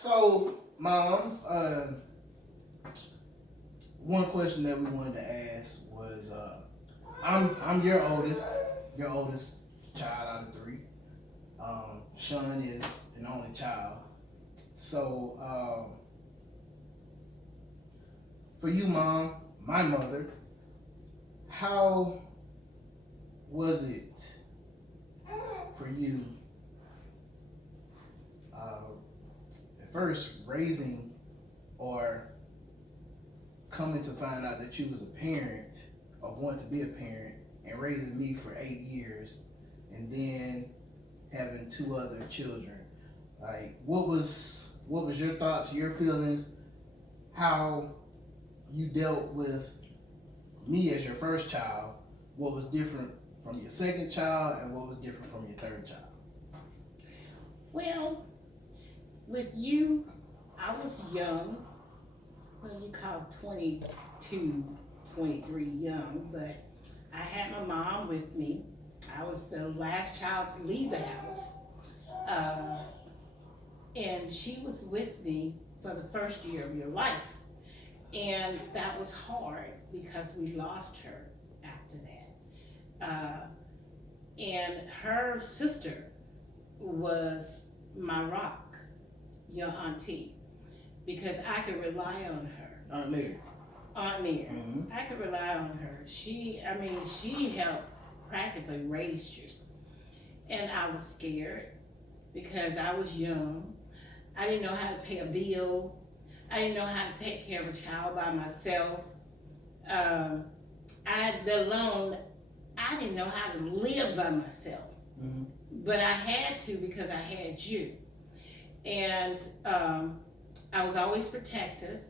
So, moms, one question that we wanted to ask was, I'm your oldest child out of three. Sean is an only child. So, for you, mom, my mother, how was it for you at first raising or coming to find out that you was a parent or going to be a parent and raising me for 8 years and then having two other children? Like, what was your thoughts, your feelings, how you dealt with me as your first child? What was different from your second child and what was different from your third child? Well, with you, I was young. Well, you call 22, 23 young, but I had my mom with me. I was the last child to leave the house. And she was with me for the first year of your life. And that was hard because we lost her after that. And her sister was my rock, your auntie, because I could rely on her. Aunt Mary. Aunt Mary. Mm-hmm. I could rely on her. She helped practically raise you. And I was scared because I was young. I didn't know how to pay a bill. I didn't know how to take care of a child by myself. I didn't know how to live by myself. Mm-hmm. But I had to because I had you. And I was always protective.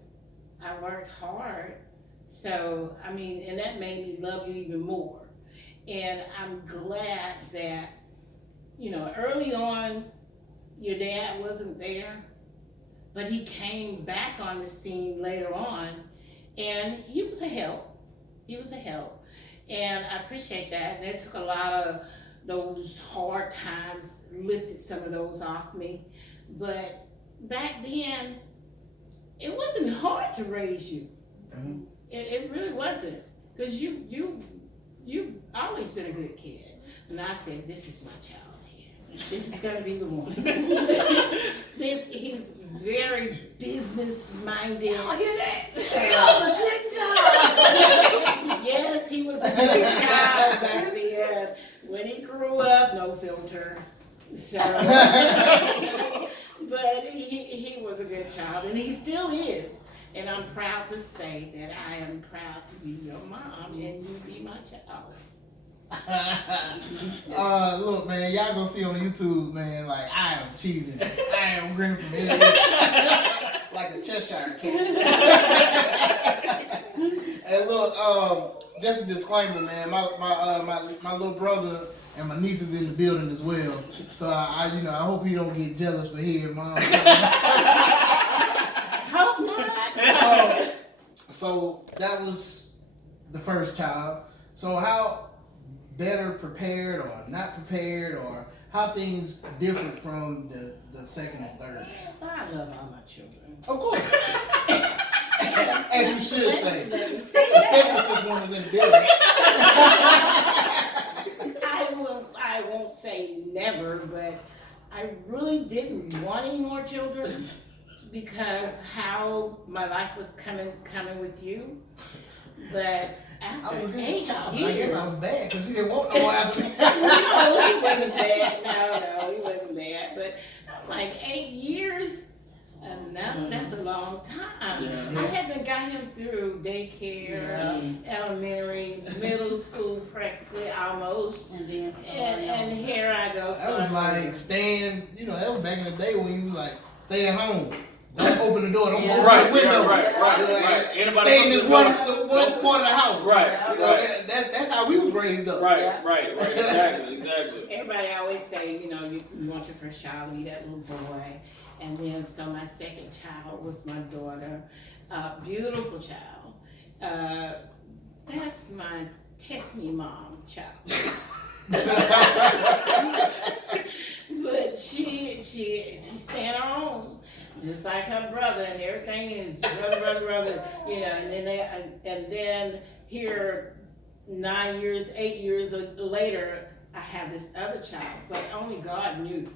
I worked hard. So, and that made me love you even more. And I'm glad that, early on, your dad wasn't there, but he came back on the scene later on, and he was a help. And I appreciate that. And it took a lot of those hard times, lifted some of those off me. But back then, it wasn't hard to raise you. Mm-hmm. It really wasn't, because you've always been a good kid. And I said, this is my child here. This is gonna be the one. He's very business minded. Y'all hear that? That was a good job. Yes, he was a good child back then. When he grew up, no filter. So, but he was a good child, and he still is. And I'm proud to say that I am proud to be your mom, and you be my child. Look, man, y'all gonna see on YouTube, man, like I am cheesing. I am grinning from ear to ear like a Cheshire cat. And look, just a disclaimer, man. My little brother and my niece is in the building as well. So I hope he don't get jealous for hearing mom. Hope not. So that was the first child. So how better prepared or not prepared, or how things different from the second and third? I love all my children. Of course. As you should say. Especially since one is in the building. I won't say never, but I really didn't want any more children because how my life was coming with you. But after 8 years, I guess I was bad because she didn't want no more after me. No, he wasn't bad. No, he wasn't bad. But I'm like 8 years. That's a long time. Yeah. I haven't got him through daycare, elementary, middle school, practically almost, and here I go. That was like staying. That was back in the day when you was like staying home. Don't open the door. Don't open the window. Right. Stay in this one part of the house. Right. That's how we was raised up. Right. Exactly. Everybody always say, you want your first child to be that little boy. And then, so my second child was my daughter, beautiful child. That's my test me mom child. But she stayed at home. just like her brother, and everything is brother, you know, and then here 9 years, 8 years later, I have this other child, but only God knew.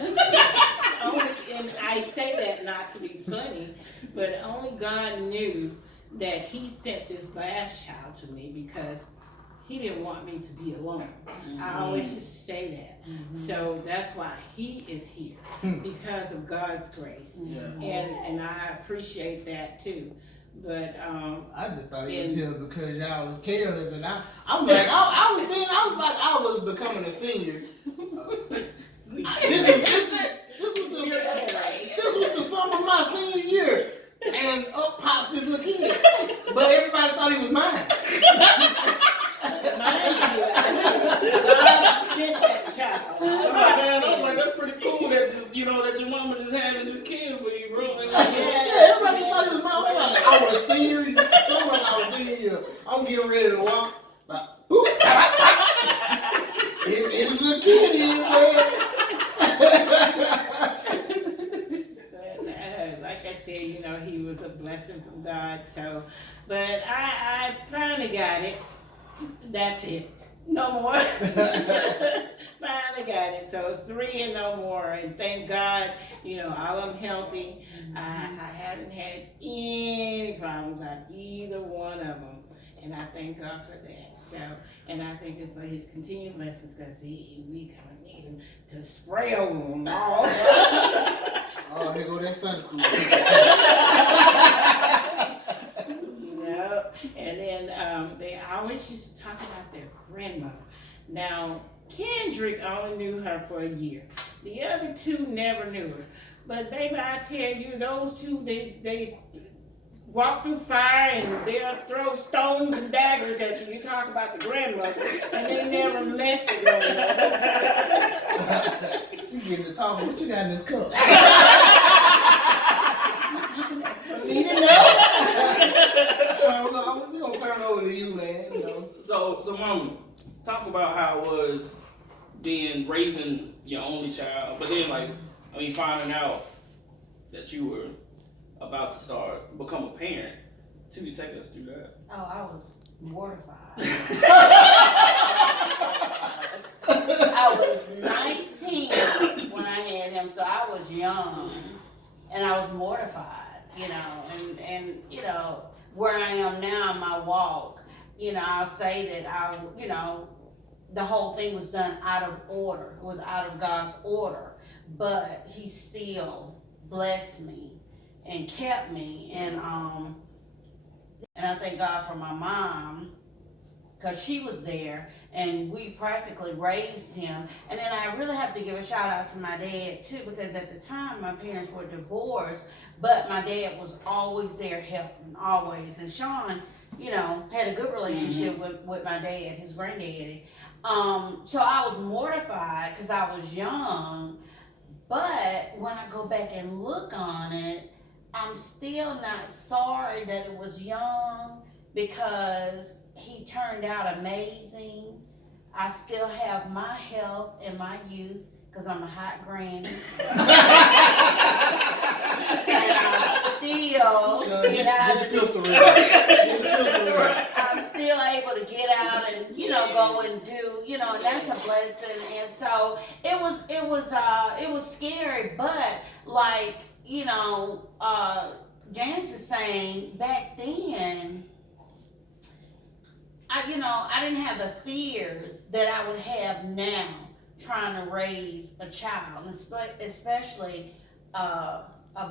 And I say that not to be funny, but only God knew that He sent this last child to me because He didn't want me to be alone. I always used to say that. So that's why He is here, because of God's grace. And I appreciate that too. But I just thought he was here because y'all was careless, and I'm like, I was becoming a senior. This was the summer of my senior year, and up pops this little kid, but everybody thought he was mine. God sent that child. Man, I was like, that's pretty cool that just, that your mama just having this kid for you, bro. Like, Everybody just thought he was mine. I was a senior, summer I was senior year. I'm getting ready to walk. Boop. It was a little kid in there. Like I said, he was a blessing from God. So, but I finally got it. That's it. No more. Finally got it. So 3 and no more. And thank God, all of them healthy. I haven't had any problems on either one of them. And I thank God for that. So, and I thank Him for His continued blessings, because we kind of need Him to spray over them all. Oh, here go that Sunday school. And then they always used to talk about their grandmother. Now, Kendrick only knew her for a year. The other 2 never knew her. But baby, I tell you, those 2, they walk through fire and they'll throw stones and daggers at you. You talk about the grandmother, and they never met the grandmother. She getting to talking. What you got in this cup? That's for me to know. So we're gonna turn it over to you, man. So mama, talk about how it was raising your only child, but then finding out that you were about to become a parent. Till you take us through that. Oh, I was mortified. I was 19 when I had him, so I was young, and I was mortified, and where I am now in my walk, I'll say that the whole thing was done out of order. It was out of God's order, but He still blessed me and kept me, and I thank God for my mom, because she was there and we practically raised him. And then I really have to give a shout out to my dad too, because at the time my parents were divorced, but my dad was always there helping, always. And Sean, had a good relationship with my dad, his granddaddy. So I was mortified because I was young, but when I go back and look on it, I'm still not sorry that it was young, because he turned out amazing. I still have my health and my youth, because I'm a hot granny. And I still get out. I'm still able to get out and go and do and that's a blessing. And so it was scary, but Janice is saying, back then, I didn't have the fears that I would have now trying to raise a child, especially a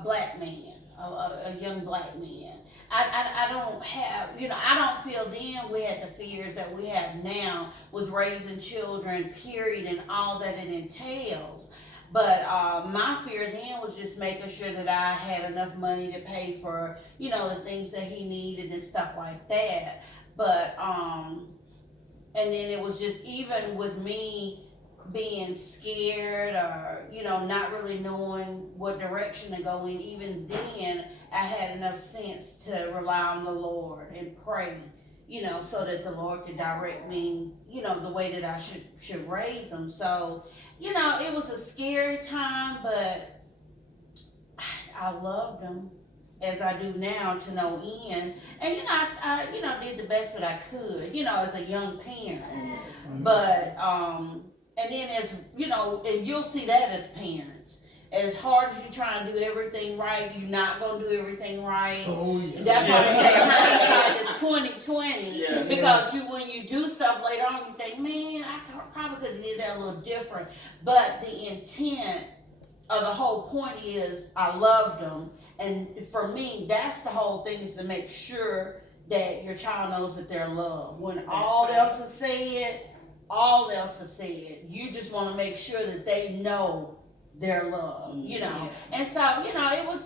black man, a young black man. I don't have, I don't feel then we had the fears that we have now with raising children, period, and all that it entails. But my fear then was just making sure that I had enough money to pay for, the things that he needed and stuff like that. But, and then it was just, even with me being scared or, not really knowing what direction to go in, even then I had enough sense to rely on the Lord and pray, so that the Lord could direct me, the way that I should raise them. So, it was a scary time, but I loved them as I do now to no end. And I did the best that I could, as a young parent. Mm-hmm. But and then as and you'll see that as parents. As hard as you try and do everything right, you're not gonna do everything right. Oh yeah. That's why they say hindsight is 20/20. Yeah. Because when you do stuff later on, you think, man, probably could have did that a little different. But the intent of the whole point is I loved them, and for me, that's the whole thing, is to make sure that your child knows that they're loved. When all else is said, you just want to make sure that they know their love, And so,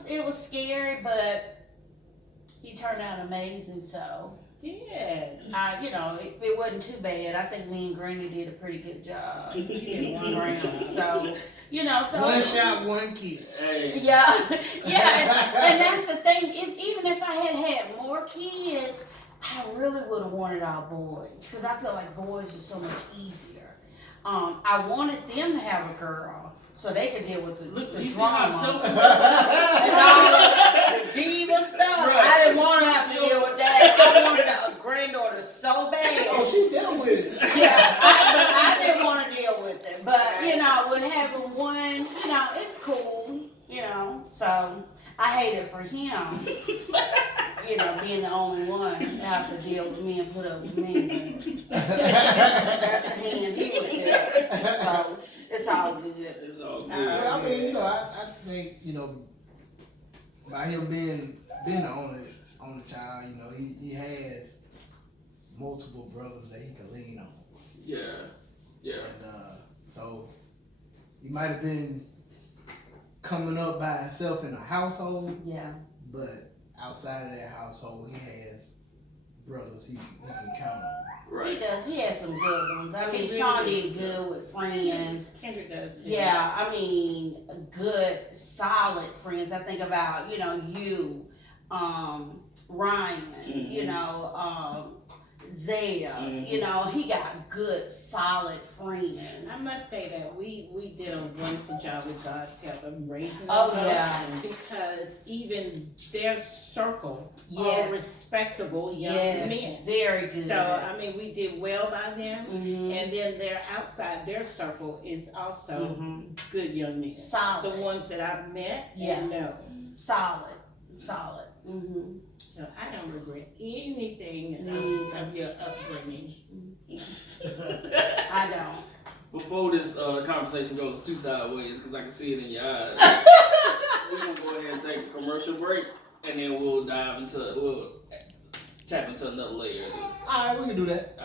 it was scary, but he turned out amazing. So Did. it wasn't too bad. I think me and Granny did a pretty good job. You did one round. So so one shot, one kid. Hey. Yeah, and that's the thing. Even if I had more kids, I really would have wanted all boys, because I feel like boys are so much easier. I wanted them to have a girl, so they could deal with the You see how drama simple and this all the diva stuff. Right. I didn't want to have to deal with that. I wanted a granddaughter so bad. Oh, she dealt with it. Yeah, but I didn't want to deal with it. But with having one, it's cool. So I hate it for him. Being the only one to have to deal with me and put up with me. That's the hand he was dealt. So it's all good. It's all good. Well, I mean, I think, by him being the only child, he has multiple brothers that he can lean on. Yeah. And so he might have been coming up by himself in a household, Yeah. but outside of that household, he has brothers he can count on. Right. He does. He has some good ones. I mean, He really Sean does. did good with friends. Kendra does. Too. Yeah, I mean, good, solid friends. I think about, you, Ryan, Mhm. Zaya, Mhm. he got good, solid friends. I must say that we did a wonderful job with God's help of raising Oh, them. yeah. Because even their circle are Yes. respectable young Yes, men. very good. So I mean, we did well by them, Mhm. and then their outside their circle is also Mhm. good young men. Solid. The ones that I've met Yeah. and know. Solid. Mm-hmm. So I don't regret anything of your upbringing. I don't. Before this conversation goes too sideways, because I can see it in your eyes, we're gonna go ahead and take a commercial break, and then we'll tap into another layer of this. All right, we can do that.